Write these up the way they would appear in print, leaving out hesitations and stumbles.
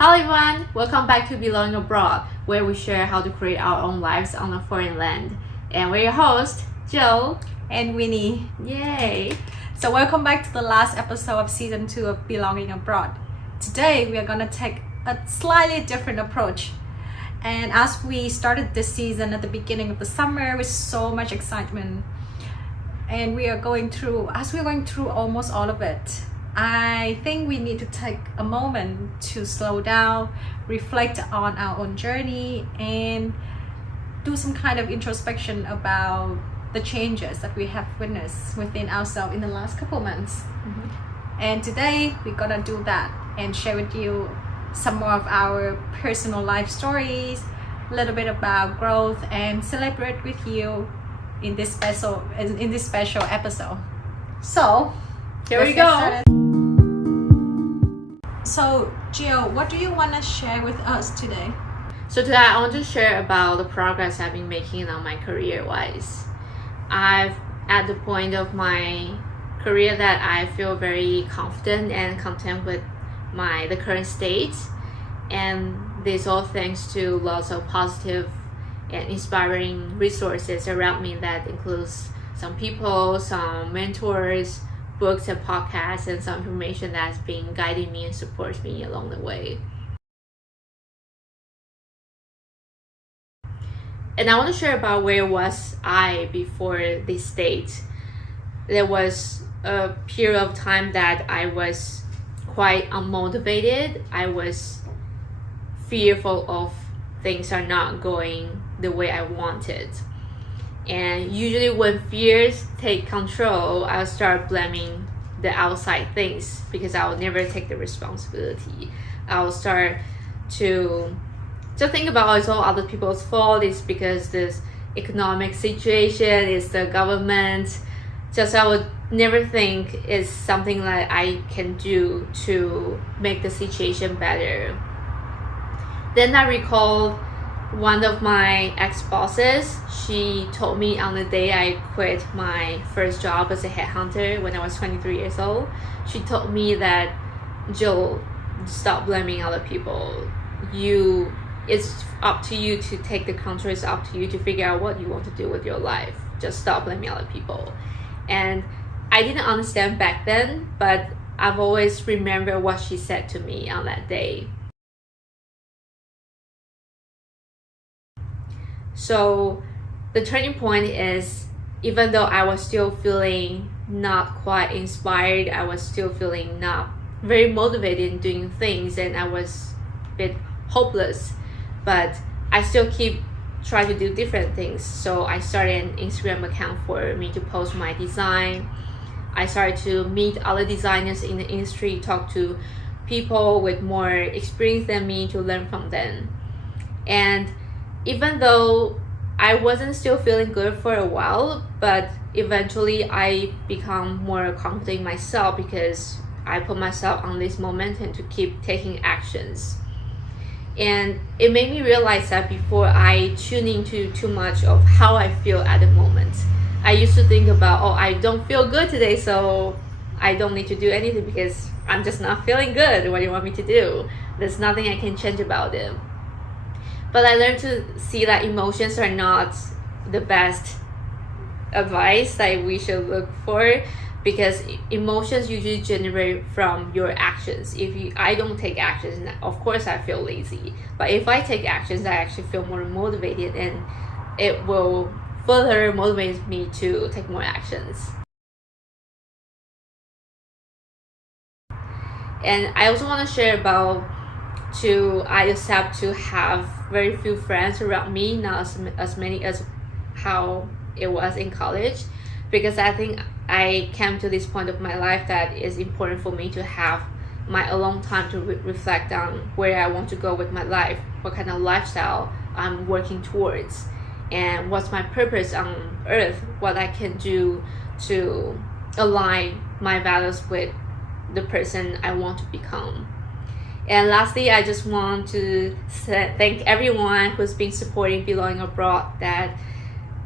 Hello everyone, welcome back to Belonging Abroad, where we share how to create our own lives on a foreign land. And we're your hosts, Jill and Winnie. Yay! So welcome back to the last episode of season 2 of Belonging Abroad. Today we are going to take a slightly different approach. And as we started this season at the beginning of the summer with so much excitement, and we're going through almost all of it, I think we need to take a moment to slow down, reflect on our own journey, and do some kind of introspection about the changes that we have witnessed within ourselves in the last couple months. And today we're gonna do that and share with you some more of our personal life stories, a little bit about growth, and celebrate with you in this special episode. So here we go. So Jill, what do you want to share with us today? So today I want to share about the progress I've been making on my career-wise. I've at the point of my career that I feel very confident and content with the current state, and this all thanks to lots of positive and inspiring resources around me that includes some people, some mentors, books and podcasts, and some information that's been guiding me and supports me along the way. And I want to share about where was I before this state. There was a period of time that I was quite unmotivated. I was fearful of things are not going the way I wanted. And usually when fears take control, I'll start blaming the outside things because I will never take the responsibility. I'll start to think about it's all other people's fault. It's because this economic situation, it's the government. Just I would never think it's something that I can do to make the situation better. Then I recalled one of my ex-bosses. She told me on the day I quit my first job as a headhunter when I was 23 years old, she told me that, Jill, stop blaming other people. It's up to you to take the control. It's up to you to figure out what you want to do with your life. Just stop blaming other people. And I didn't understand back then, but I've always remembered what she said to me on that day. So the turning point is, even though I was still feeling not quite inspired, I was still feeling not very motivated in doing things, and I was a bit hopeless, but I still keep trying to do different things. So I started an Instagram account for me to post my design. I started to meet other designers in the industry, talk to people with more experience than me to learn from them. And even though I wasn't still feeling good for a while, but eventually I become more confident in myself because I put myself on this momentum to keep taking actions. And it made me realize that before I tune into too much of how I feel at the moment, I used to think about, I don't feel good today, so I don't need to do anything because I'm just not feeling good. What do you want me to do? There's nothing I can change about it. But I learned to see that emotions are not the best advice that we should look for, because emotions usually generate from your actions. I don't take actions, of course I feel lazy. But if I take actions, I actually feel more motivated, and it will further motivate me to take more actions. And I also want to share about I accept to have very few friends around me, not as many as how it was in college, because I think I came to this point of my life that it's important for me to have my alone time to reflect on where I want to go with my life, what kind of lifestyle I'm working towards, and what's my purpose on earth, what I can do to align my values with the person I want to become. And lastly, I just want to thank everyone who's been supporting Belonging Abroad. That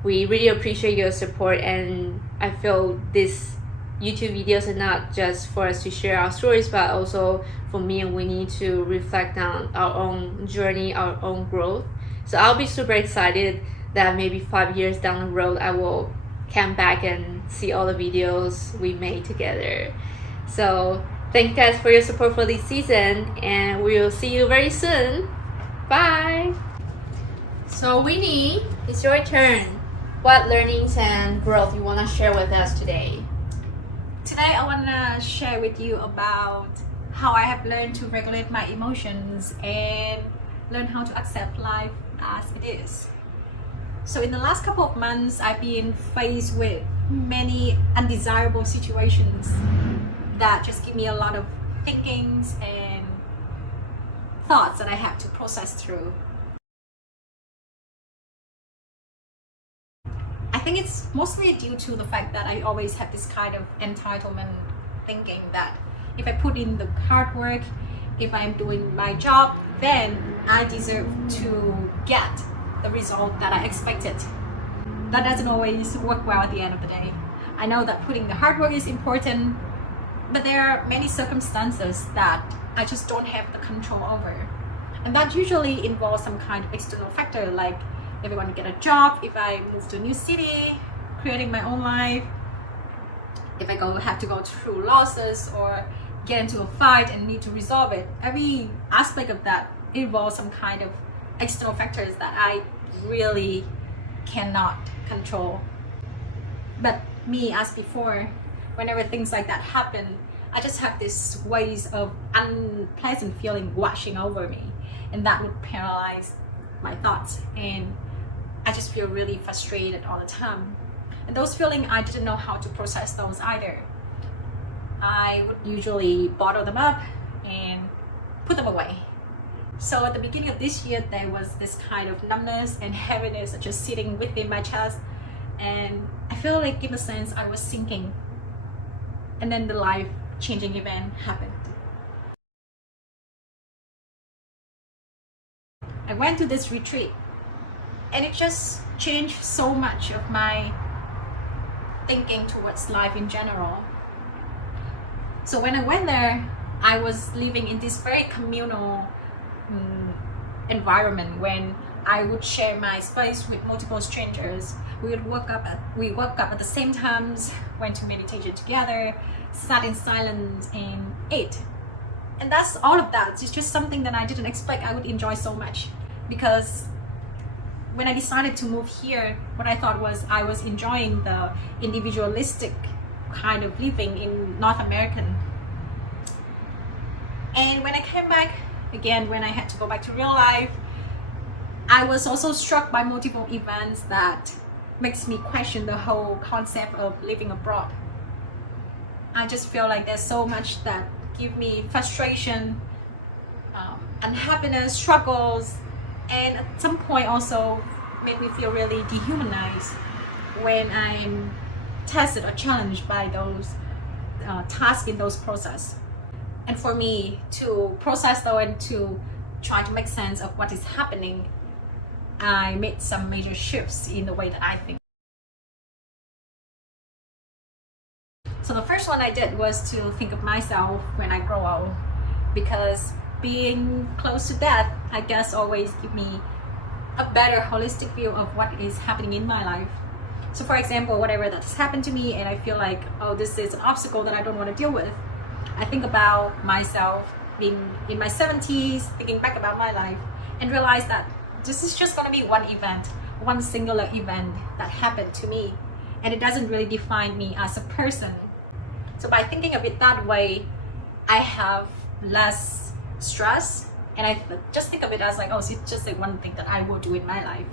we really appreciate your support, and I feel this YouTube videos are not just for us to share our stories, but also for me and Winnie to reflect on our own journey, our own growth. So I'll be super excited that maybe 5 years down the road, I will come back and see all the videos we made together. So thank you guys for your support for this season, and we will see you very soon. Bye! So Winnie, it's your turn. What learnings and growth you want to share with us today? Today I want to share with you about how I have learned to regulate my emotions and learn how to accept life as it is. So in the last couple of months, I've been faced with many undesirable situations that just give me a lot of thinkings and thoughts that I have to process through. I think it's mostly due to the fact that I always have this kind of entitlement thinking that if I put in the hard work, if I'm doing my job, then I deserve to get the result that I expected. That doesn't always work well at the end of the day. I know that putting the hard work is important, but there are many circumstances that I just don't have the control over. And that usually involves some kind of external factor, like if I want to get a job, if I move to a new city, creating my own life, if I have to go through losses or get into a fight and need to resolve it. Every aspect of that involves some kind of external factors that I really cannot control. But me, as before, whenever things like that happen, I just have this waves of unpleasant feeling washing over me, and that would paralyze my thoughts, and I just feel really frustrated all the time. And those feelings, I didn't know how to process those either. I would usually bottle them up and put them away. So at the beginning of this year, there was this kind of numbness and heaviness just sitting within my chest, and I feel like in a sense I was sinking. And then the life-changing event happened. I went to this retreat, and it just changed so much of my thinking towards life in general. So when I went there, I was living in this very communal environment when I would share my space with multiple strangers. We woke up at the same times, went to meditation together, sat in silence and ate. And that's all of that. It's just something that I didn't expect I would enjoy so much, because when I decided to move here, what I thought was I was enjoying the individualistic kind of living in North American. And when I came back, again, when I had to go back to real life, I was also struck by multiple events that makes me question the whole concept of living abroad. I just feel like there's so much that give me frustration, unhappiness, struggles, and at some point also make me feel really dehumanized when I'm tested or challenged by those tasks in those process. And for me to process though and to try to make sense of what is happening, I made some major shifts in the way that I think. So the first one I did was to think of myself when I grow old, because being close to death, I guess, always give me a better holistic view of what is happening in my life. So for example, whatever that's happened to me and I feel like, oh, this is an obstacle that I don't want to deal with, I think about myself being in my 70s, thinking back about my life, and realize that this is just going to be one event, one singular event that happened to me, and it doesn't really define me as a person. So by thinking of it that way, I have less stress, and I just think of it as like, oh, so it's just like one thing that I will do in my life.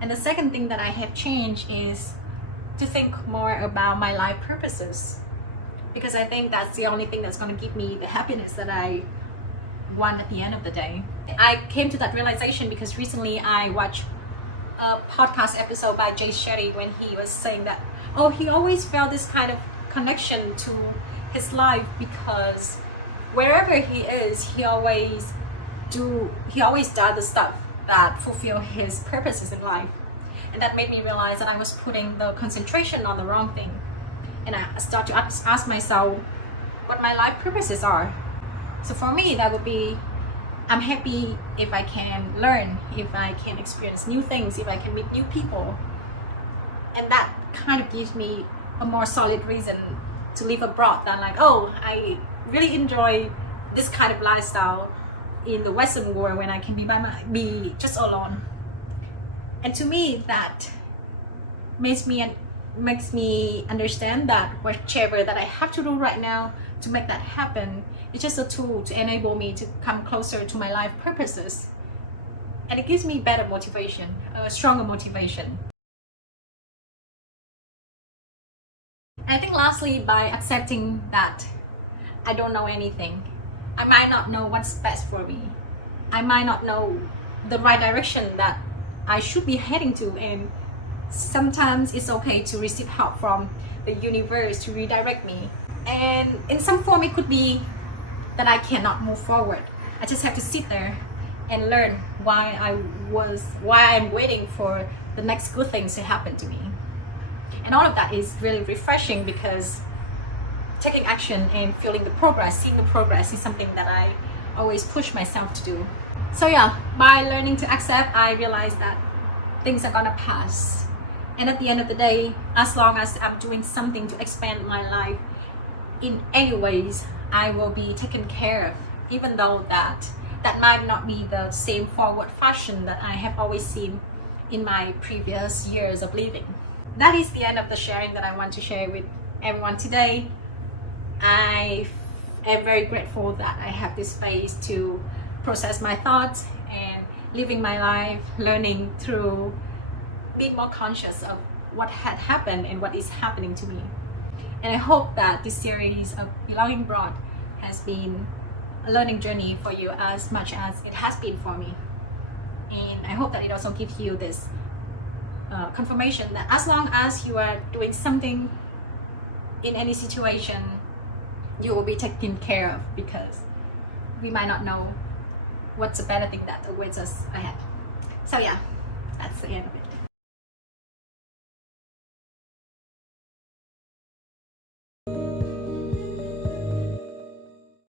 And the second thing that I have changed is to think more about my life purposes, because I think that's the only thing that's going to give me the happiness that I want at the end of the day. I came to that realization because recently I watched a podcast episode by Jay Shetty when he was saying that, oh, he always felt this kind of connection to his life because wherever he is, he always does the stuff that fulfill his purposes in life. And that made me realize that I was putting the concentration on the wrong thing. And I start to ask myself what my life purposes are. So for me, that would be, I'm happy if I can learn, if I can experience new things, if I can meet new people. And that kind of gives me a more solid reason to live abroad than like, oh, I really enjoy this kind of lifestyle in the Western world when I can be just alone. And to me, that makes me understand that whichever that I have to do right now to make that happen, it's just a tool to enable me to come closer to my life purposes. And it gives me better motivation, a stronger motivation. And I think lastly, by accepting that I don't know anything, I might not know what's best for me. I might not know the right direction that I should be heading to, and sometimes it's okay to receive help from the universe to redirect me. And in some form, it could be that I cannot move forward. I just have to sit there and learn why I'm waiting for the next good things to happen to me. And all of that is really refreshing, because taking action and feeling the progress, seeing the progress, is something that I always push myself to do. So yeah, by learning to accept, I realized that things are gonna pass. And at the end of the day, as long as I'm doing something to expand my life in any ways, I will be taken care of, even though that might not be the same forward fashion that I have always seen in my previous years of living. That is the end of the sharing that I want to share with everyone today. I am very grateful that I have this space to process my thoughts and living my life, learning through being more conscious of what had happened and what is happening to me. And I hope that this series of Belonging Abroad has been a learning journey for you as much as it has been for me. And I hope that it also gives you this confirmation that as long as you are doing something in any situation, you will be taken care of, because we might not know what's a better thing that awaits us ahead. So yeah, that's the end of it.